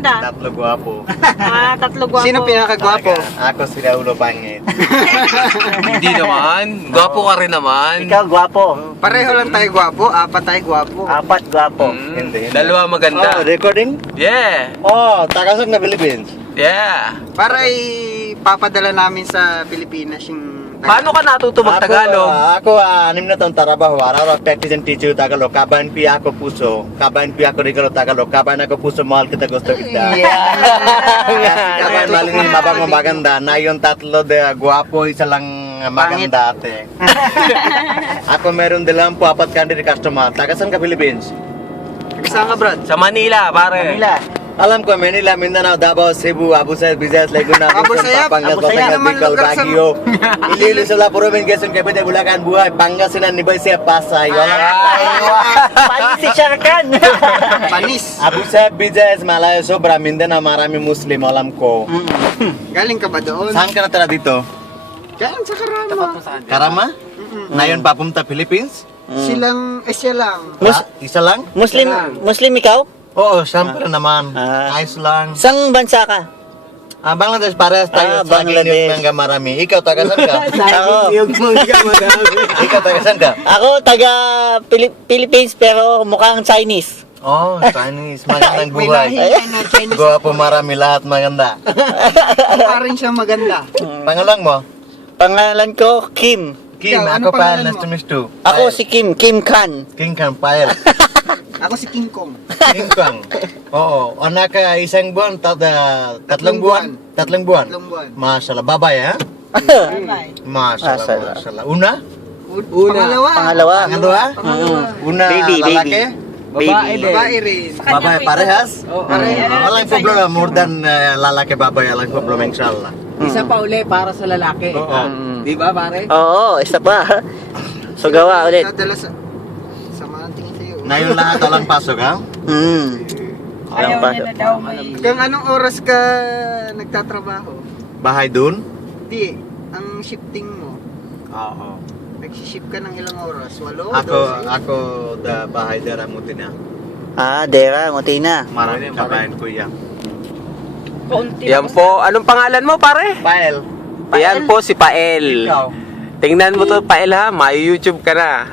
maganda? Tatlo gwapo. Tatlo gwapo. Sino pinakagwapo? Ako si Raulo Pangit. Hindi naman. Gwapo ka rin naman. Ikaw, gwapo. Pareho lang tayo gwapo, apat tayo gwapo. Apat, gwapo. Hindi. Dalawa maganda. Oh, recording? Yeah. Oh, tagasag na Philippines. Yeah. Para ipapadala namin sa Pilipinas yung... Paano ka natuto mag-Tagalog? Ako 6 na taon trabaho. Araw-araw practice and teach you Tagalog. Kabayan pi ako puso. Kabayan pi ako Regalo Tagalog. Kabayan ako puso, mahal kita, gusto kita. Kabayan maling mabang maganda. Na yung tatlo de guwapo, isa lang maganda ate. Ako meron dilang po 4 country customer. Tagasan ka Philippines? Saan ka, Brad? Sa Manila, pare. Manila. Alam ko, Manila, Mindanao, Davao, Cebu, Abu Sayyaf, Visayas, Laguna, Abu Sayyaf, Papangas, Abu Sayyaf Batangas, naman Bicol, lugar sa- Baguio, Iloilo, Sula, Province, Quezon, Cavite, Bulacan, Buhay, Pangasinan, Nibay, Siya, Pasay, Panis si Sharkan. Panis. Abu Sayyaf, Visayas, Malaya, sobra, Mindanao, marami Muslim, alam ko. Galing ka ba doon? Saan ka natira dito? Galing sa Karama. Karama? Ngayon papunta Philippines? Siya lang. Isa lang? Muslim ikaw? Oo, siyempre naman. Ah. Ayos lang. Sang bansa ka? Bangladesh, parehas tayo sa Bangladesh. Bangladesh. Marami. Ikaw, tagasan ka? Ako, Ikaw, tagasan ka? ako taga Philippines pero mukhang Chinese. Oh, Chinese. Magandang May buhay. lahi yan na Chinese. Gwapo, marami lahat maganda. Mukha rin siya maganda. Pangalan mo? Pangalan ko Kim. Kim, Ikaw, ano ako pa, pangalan nice mo? to meet you. Ako si Kim Khan. King Kang Pael. Ako si King Kong. King Kang. Oo, anak ka isang buwan, tatlong buwan. Tatlong buwan. Tatlong buwan. Masyaallah, babay ha? Bye. Masyaallah, Masyaallah. masyaallah. Una? Pangalawa. Pangalawa. Pangalawa? Una, Baby, lalaki? Baby. Babae rin. Babay, parehas? Pareho. Walang problema, more than lalaki, babay, walang problema, inshallah. Isa pa uli para sa lalaki. Oo. Di ba, pare? Oo, isa pa. So gawa ulit. Dadala sa... Sama ng tingin sa'yo. Ngayon lahat walang pasok, ha? Ayaw pa. Hanggang anong oras ka nagtatrabaho? Bahay dun? Di, ang shifting mo. Oo. Nagsiship ka ng ilang oras? 8? Ako, da bahay dara mutina. Dera, Mutina. Maraming kabayan ko yan. Yan po. Anong pangalan mo, pare? Pael. Yan po si Pael. Ikaw. Tingnan mo to, Pael ha. May YouTube ka na.